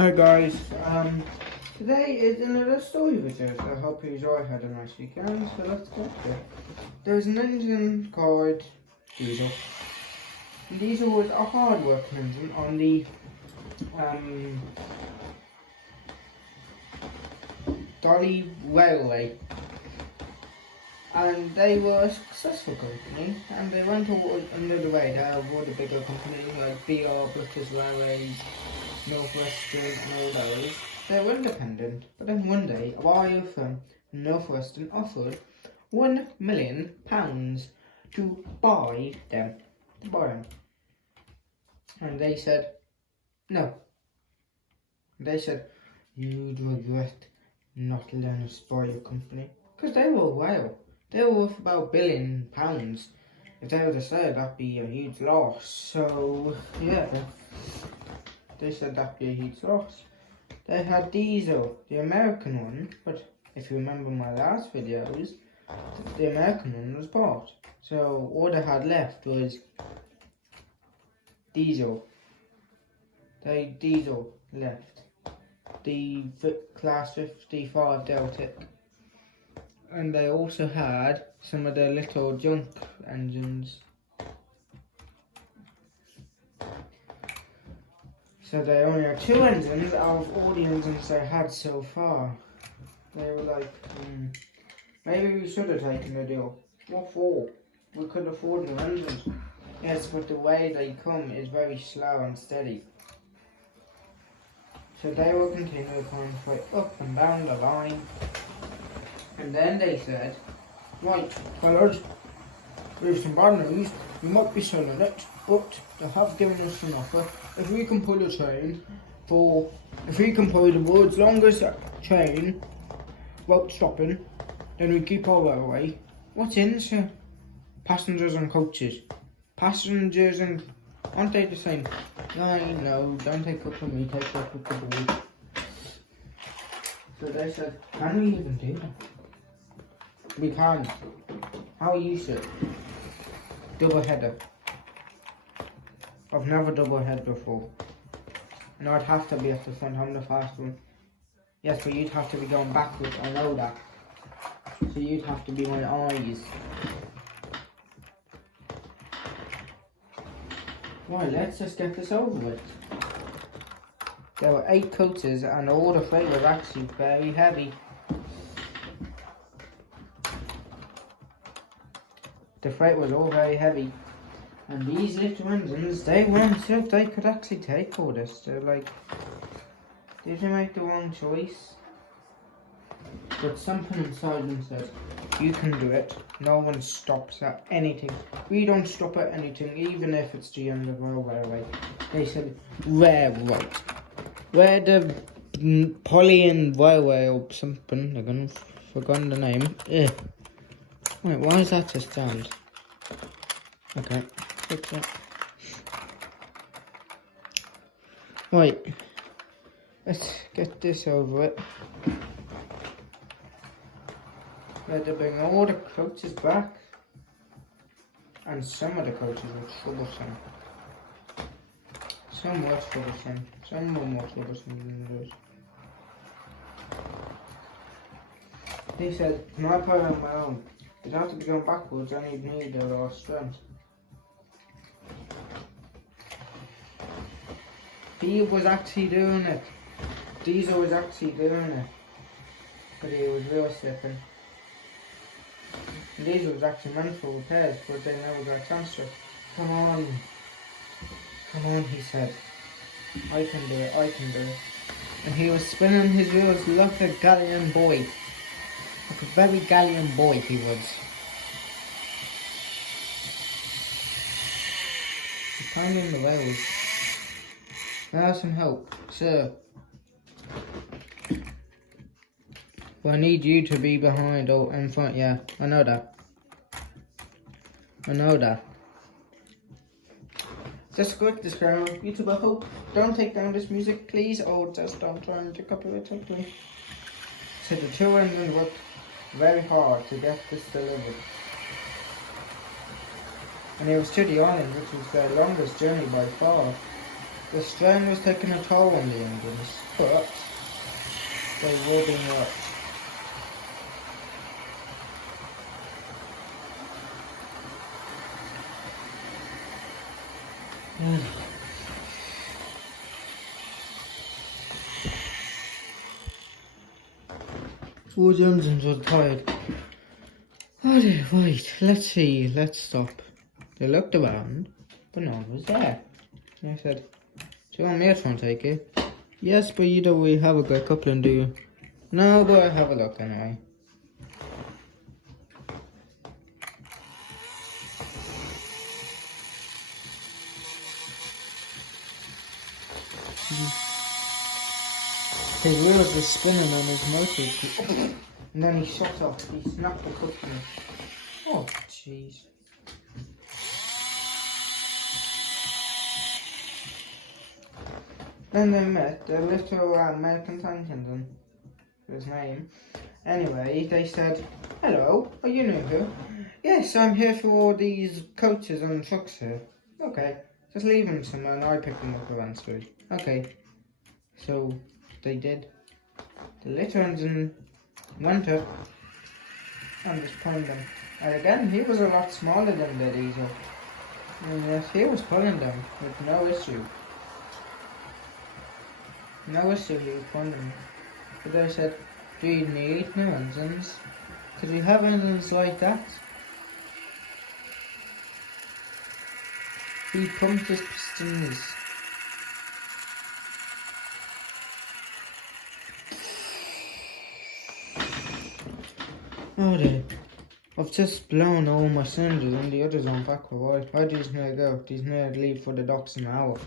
Hi guys, today is another story video, so I hope you enjoy. Had a nice weekend, so let's get it. There's an engine called Diesel. And Diesel was a hard working engine on the Dolly Railway, and they were a successful company, and they went all under the radar of all the bigger companies like BR, British Railways, Northwestern and all those. They were independent, but then one day a buyer from Northwestern offered £1 million to buy them. And they said no. They said you'd regret not letting us buy your company. Because they were a whale. They were worth about £1 billion. If they were to sell, that'd be a huge loss. So yeah. They said that'd be a huge loss. They had Diesel, the American one, but if you remember my last videos, the American one was bought. So all they had left was Diesel. Diesel left. The Class 55 Deltic. And they also had some of the little junk engines. So they only had 2 engines out of all the engines they had so far. They were like, maybe we should have taken the deal. What for? We could afford new engines. Yes, but the way they come is very slow and steady. So they will continue to concentrate up and down the line. And then they said, right, fellas, there's some bad news. We might be selling it, but they have given us an offer. If we can pull a train if we can pull the world's longest train without stopping, then we keep our railway. What's in, sir? Passengers and coaches. Passengers and, aren't they the same? I know, don't take up with me, take up with the boys. So they said, can we even do that? We can. How are you, sir? Double header. I've never double head before. And I'd have to be at the front, I'm the fast one. Yes, but you'd have to be going backwards, I know that. So you'd have to be my eyes. Right, let's just get this over with. There were 8 coaches and all the freight was actually very heavy. The freight was all very heavy. And these little engines, they weren't sure if they could actually take all this. They're like, did you make the wrong choice? But something inside them said, you can do it. No one stops at anything. We don't stop at anything, even if it's the Underworld Railway. They said, railroad. Where the Polian Railway or something, they're gonna forgotten the name. Ugh. Wait, why is that a stand? Okay, fix it. Right, let's get this over it. We had to bring all the coaches back, and some of the coaches were troublesome. Some were troublesome, some were more troublesome than others. He said, my power on my own. You'd have to be going backwards and you'd need a lot of strength. He was actually doing it. Diesel was actually doing it. But he was real slipping. Diesel was actually meant for repairs, but they never got a chance to. Come on, he said. I can do it, I can do it. And he was spinning his wheels like a galleon boy. Like a very galleon boy he was. He's kind of in the rails. Now some help, sir. But I need you to be behind or in front, yeah. I know that. Just a quick disclaimer, YouTube, I hope don't take down this music, please, or just don't try and copyright me. So the 2 engines worked very hard to get this delivered. And it was to the island, which was their longest journey by far. The strain was taking a toll on the engines. by rubbing it. Four engines are tired. Alright, right, let's see, let's stop. They looked around, but no one was there. I said, do you want me to try and take it? Yes, but you don't really have a good coupling, do you? No, but I'll have a look anyway. His wheels were spinning on his motor, and then he shut off. He snapped the coupling. Oh, jeez. Then they met the little American Tank his name. Anyway, they said, hello, are you new here? Yes, I'm here for all these coaches and trucks here. Okay, just leave them somewhere and I pick them up around street. Okay, so they did. The little engine went up and was pulling them. And again, he was a lot smaller than the diesel. And yes, he was pulling them with no issue. No issue, he was pulling them. But they said, do you need new engines? Could you have engines like that? He pumped his pistons. Oh dear. I've just blown all my cylinders and the others on backward. Why do these near go? These near leave for the docks in an hour.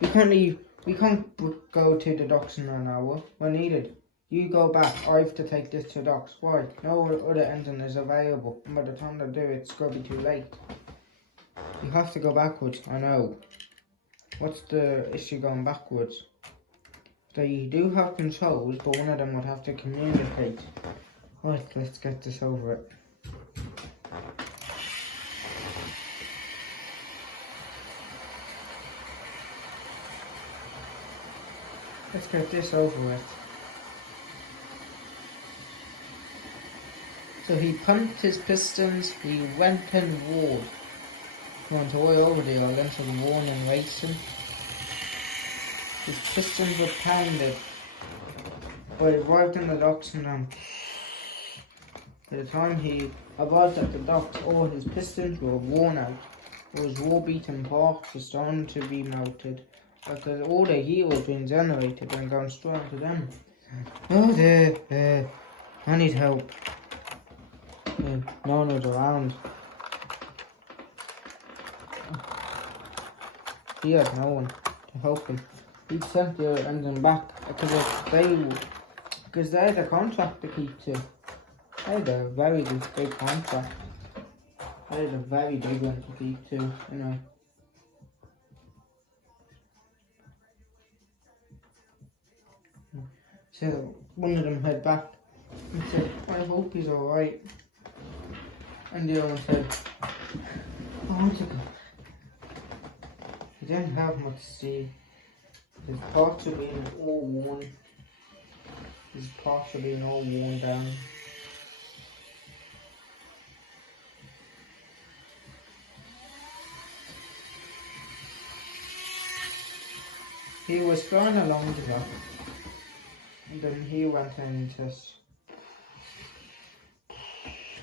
We can't leave. We can't go to the docks in an hour. We're needed. You go back. I have to take this to docks. Why? No other engine is available. And by the time they do it, it's going to be too late. You have to go backwards. I know. What's the issue going backwards? They do have controls, but one of them would have to communicate. Right, let's get this over it. Let's get this over with. So he pumped his pistons, he went and roared. Come on, to oil over the oil, into the warm and racing. His pistons were pounded. But he arrived in the docks and by the time he arrived at the docks, all his pistons were worn out. All his raw-beaten parts were starting to be melted, because all the heat was being generated and gone straight into them. Oh dear, I need help. No one was around. He had no one to help him. He sent the engine back because they had a contract to keep to. They had a very big contract. They had a very big one to keep to, you know. So one of them head back and said, I hope he's alright. And the other one said, I want to go. He didn't have much to see. His parts are being all worn. His parts are being all worn down. He was going along the rock. And then he went and just...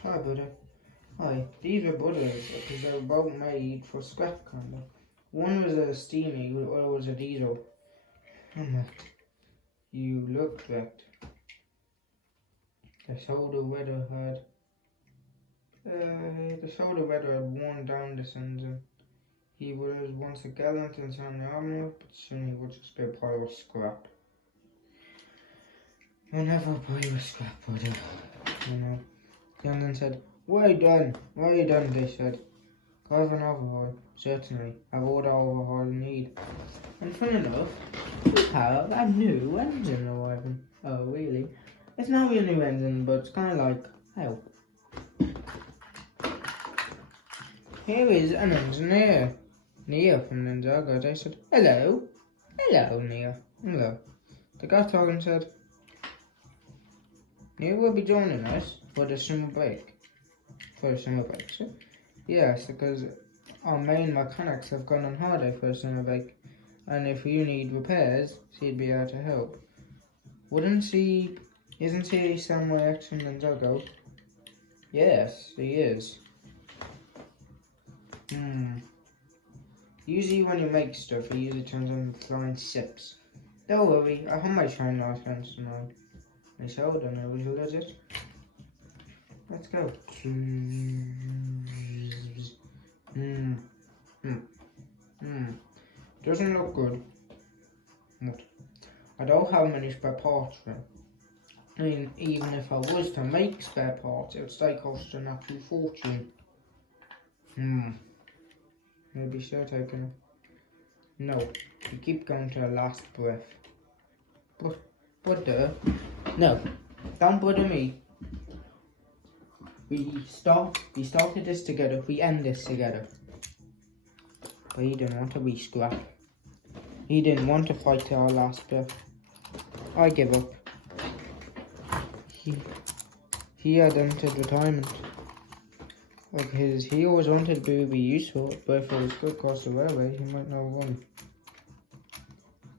Hi, Buddha. Hi, these were Buddhas because they were both made for scrap kind of. One was a steamy, the other was a diesel. And you look correct. The shoulder weather had worn down this engine. He was once a gallant and sound armour, but soon he would just be a pile of scrap. You'll never buy with scrap, Buddha. You know. The engine said, well done, they said. Have an overhaul, certainly. Have all the overhaul you need. And fun enough, we have a new engine arriving. Oh, really? It's not really a new engine, but it's kind of like, how? Here is an engineer. Nia from Ninjago. They said, hello. Hello, Nia. Hello. The guy talking said, You will be joining us for the summer break. For the summer break, so? Yes, because our main mechanics have gone on holiday for the summer break. And if you need repairs, she'd be able to help. Isn't he somewhere action than Doggo? Yes, he is. Usually when you make stuff, he usually turns on flying ships. Don't worry, I have my shine license tonight. I showed them, it was legit. Let's go. Doesn't look good. What? I don't have many spare parts for it. I mean, even if I was to make spare parts, it would stay costing an absolute fortune. Maybe start taking it. No, you keep going to the last breath. No, don't bother me. We started this together, we end this together. But he didn't want to be scrapped. He didn't want to fight to our last breath. I give up. He had entered retirement. Because he always wanted to be useful, but if it was good across the railway, he might not won.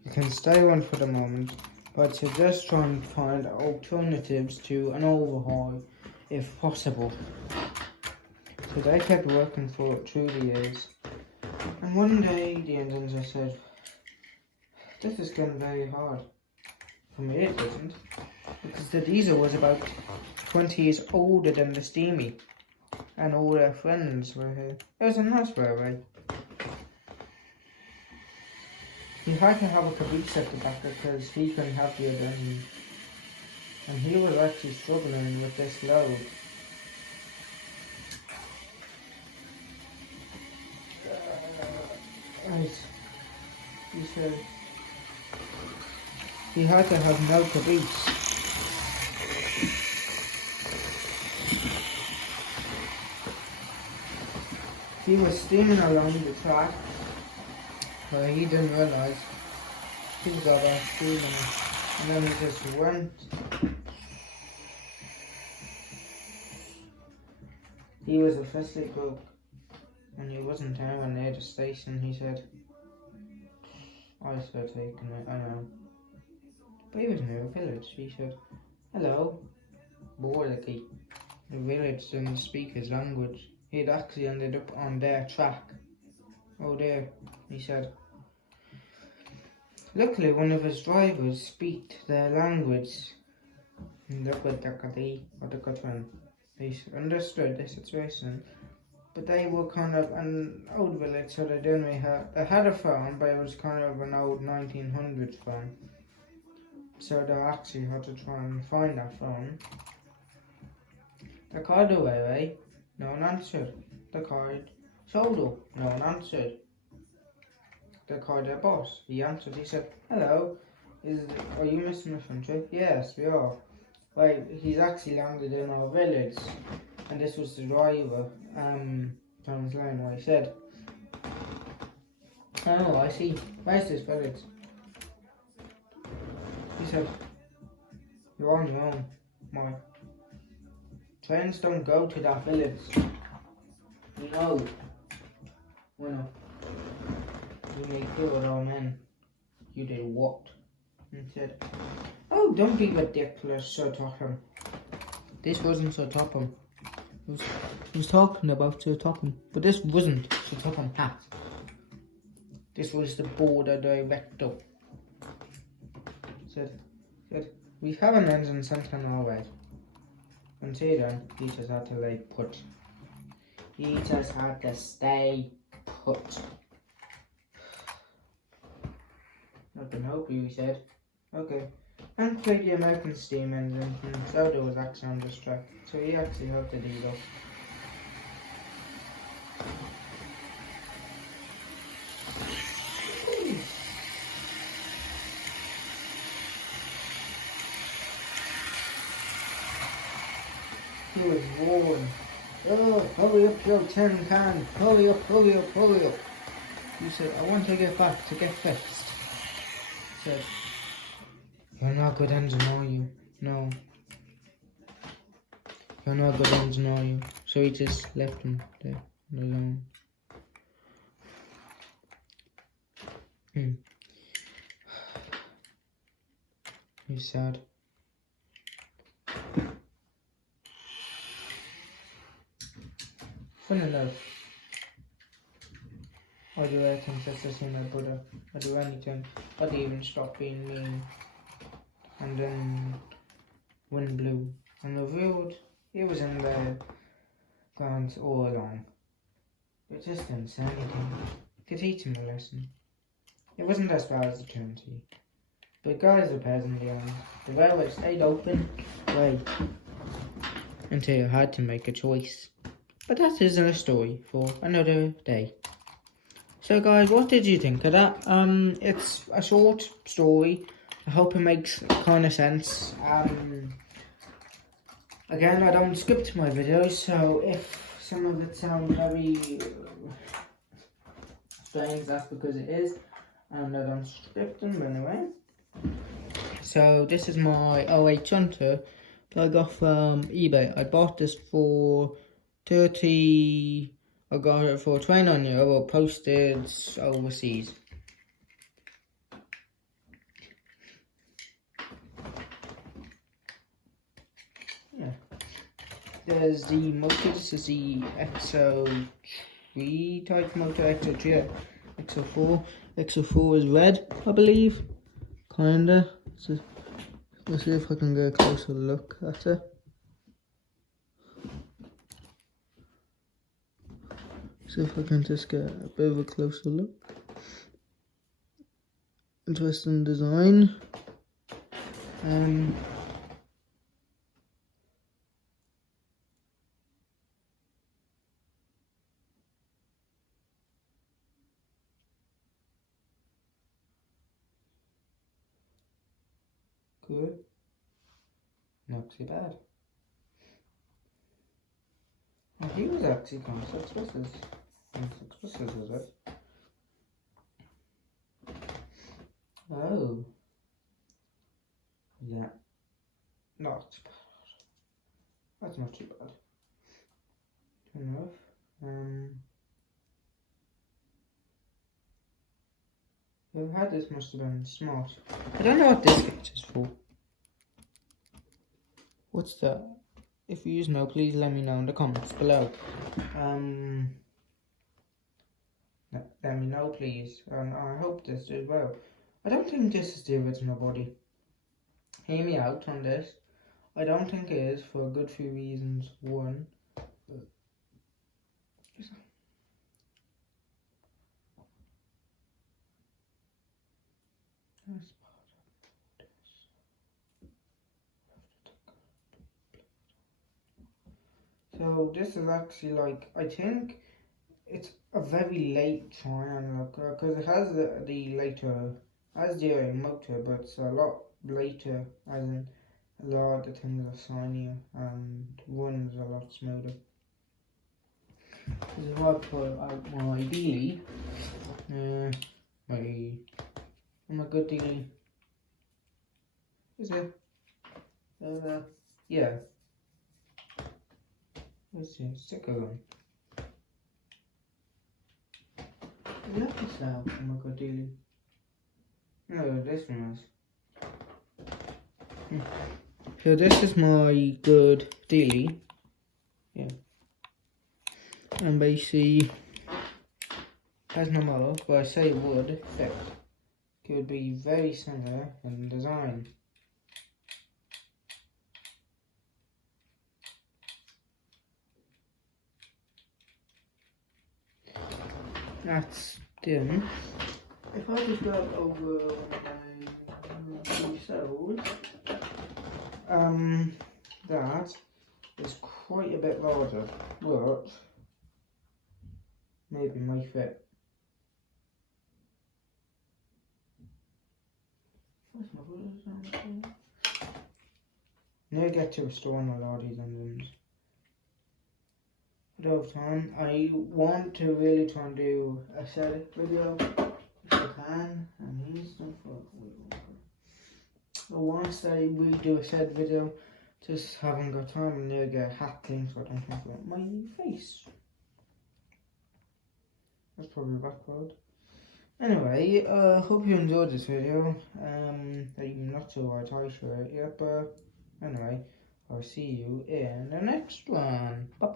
You can stay on for the moment, but suggest trying to find alternatives to an overhaul, if possible. So they kept working for it through the years. And one day the engineer said, "This is getting very hard." For me it isn't, because the diesel was about 20 years older than the steamy, and all their friends were here. It was a nice railway. He had to have a caboose at the back because he couldn't have the other end. And he was actually struggling with this load. He said he had to have no caboose. He was steaming along the track, but he didn't realise he got off steaming, and then he just went. He was officially broke, and he wasn't anywhere near the station. He said, "I started taking it, I know." But he was near a village. He said, "Hello, Borliki." The village didn't speak his language. He'd actually ended up on their track. "Oh dear," he said. Luckily, one of his drivers speak their language. They understood the situation, but they were kind of an old village, so they didn't really have. They had a phone, but it was kind of an old 1900s phone. So they actually had to try and find that phone. They called the railway, no one answered. They called Shoulder, no one answered. They called their boss, he answered. He said, "Hello, are you Mr. Infantry?" "Yes, we are." "Right, he's actually landed in our village." And this was the driver, translating what he said. "Oh, I see. Where's this village?" He said, "You're on your own, my trains don't go to that village." "No. Well, you may kill our men." "You did what?" He said, "Oh, don't be ridiculous, Sir Topham." This wasn't Sir Topham. He was talking about Sir Topham, but this wasn't Sir Topham Hatt. This was the border director. Said, "We have an engine sometime alright." Until then, he just had to lay put. He just had to stay put. "I can help you," he said. "Okay." And played the American steam engine, and Zelda was actually on this track, so he actually helped the diesel. He was roaring, "Oh, hurry up your tin can, hurry up, hurry up, hurry up." He said, "I want to get back to get fixed." He said, "You're not good engine, are you?" "No." I know good ones know you. So he just left him there alone. He's sad. Funny enough, I do everything just to see my brother. I do anything. I'd even stop being mean. And then wind blew. And the road, it was in the ground all along. But just didn't say anything. To teach him a lesson. It wasn't as bad as it turned to be. But guys are pleasantly honest. The railway stayed open right until you had to make a choice. But that isn't a story for another day. So guys, what did you think of that? It's a short story. I hope it makes kind of sense. Again, I don't script my videos, so if some of it sounds very strange, that's because it is. And I don't script them anyway. So this is my 08 Hunter that I got from eBay. I bought this for 30. I got it for €29 posted overseas. Yeah. There's the motor. This is the XO3 type motor. XO3, XO4. XO4 is red, I believe. Kinda. So, let's see if I can get a closer look at it. See if I can just get a bit of a closer look. Interesting design. Good. Not too bad. And he was actually going 6 buses. 6 buses was it? Oh. Yeah. Not too bad. That's not too bad. Good enough. Whoever had this must have been smart. I don't know what this gauge is for. What's that? If you know, please let me know in the comments below. Let me know, please. I hope this did well. I don't think this is the original body. Hear me out on this. I don't think it is for a good few reasons. One, so this is actually like, I think it's a very late triangle because it has the later, as the motor, but it's a lot later, as in a lot of the things are shinier and runs a lot smoother. This is what I put out my daily, my good daily. Is it? Yeah. Let's see, sticker on. Is that the sound from my good daily? No, this one is. So this is my good daily. Yeah. And basically, has no more, but I say would fit. It would be very similar in design. That's dim. If I just go over my sold, that is quite a bit larger, but maybe might fit. Now get to restoring a lot of these engines. I don't have time. I want to really try and do a set video if I can, and he's done for. I want to say we do a set video, Just haven't got time and near get a hat thing so I don't think about my face. That's probably backward. Anyway, hope you enjoyed this video. I'm not sure what I show it yet, but anyway, I'll see you in the next one. Bye.